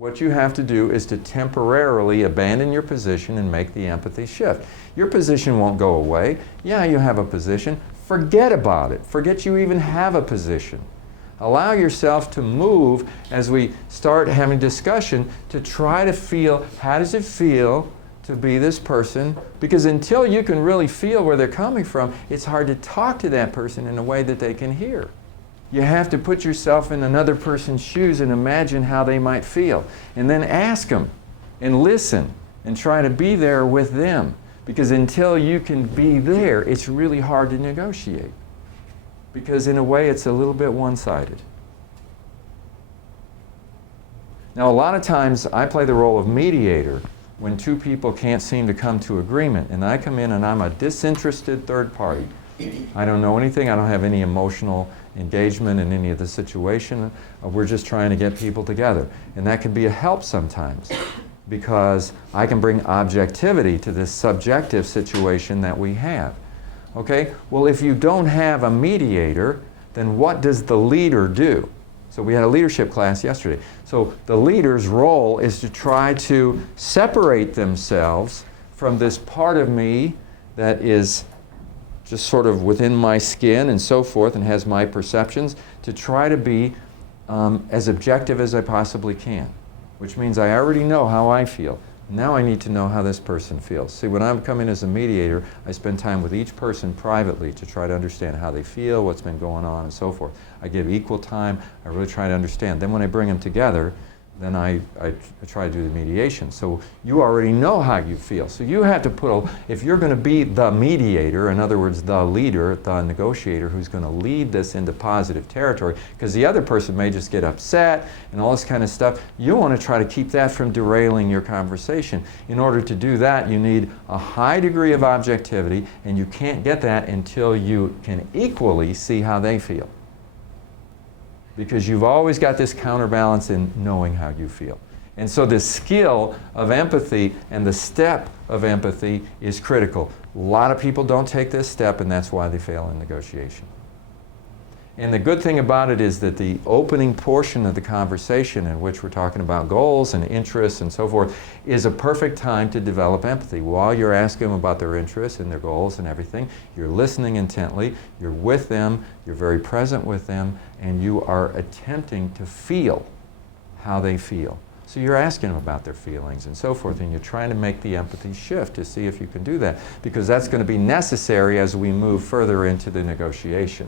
What you have to do is to temporarily abandon your position and make the empathy shift. Your position won't go away. Yeah, you have a position. Forget about it. Forget you even have a position. Allow yourself to move as we start having discussion to try to feel, how does it feel to be this person? Because until you can really feel where they're coming from, it's hard to talk to that person in a way that they can hear. You have to put yourself in another person's shoes and imagine how they might feel. And then ask them and listen and try to be there with them. Because until you can be there, it's really hard to negotiate. Because in a way, it's a little bit one-sided. Now, a lot of times, I play the role of mediator when two people can't seem to come to agreement. And I come in and I'm a disinterested third party. I don't know anything. I don't have any emotional engagement in any of the situation. We're just trying to get people together. And that can be a help sometimes because I can bring objectivity to this subjective situation that we have. Okay? Well, if you don't have a mediator, then what does the leader do? So we had a leadership class yesterday. So the leader's role is to try to separate themselves from this part of me that is just sort of within my skin and so forth and has my perceptions, to try to be as objective as I possibly can, which means I already know how I feel. Now I need to know how this person feels. See, when I'm coming as a mediator, I spend time with each person privately to try to understand how they feel, what's been going on, and so forth. I give equal time. I really try to understand. Then when I bring them together, then I try to do the mediation. So you already know how you feel. So you have to put, if you're going to be the mediator, in other words, the leader, the negotiator who's going to lead this into positive territory, because the other person may just get upset and all this kind of stuff, you want to try to keep that from derailing your conversation. In order to do that, you need a high degree of objectivity, and you can't get that until you can equally see how they feel. Because you've always got this counterbalance in knowing how you feel. And so the skill of empathy and the step of empathy is critical. A lot of people don't take this step, and that's why they fail in negotiation. And the good thing about it is that the opening portion of the conversation, in which we're talking about goals and interests and so forth, is a perfect time to develop empathy. While you're asking them about their interests and their goals and everything, you're listening intently, you're with them, you're very present with them, and you are attempting to feel how they feel. So you're asking them about their feelings and so forth, and you're trying to make the empathy shift to see if you can do that, because that's going to be necessary as we move further into the negotiation.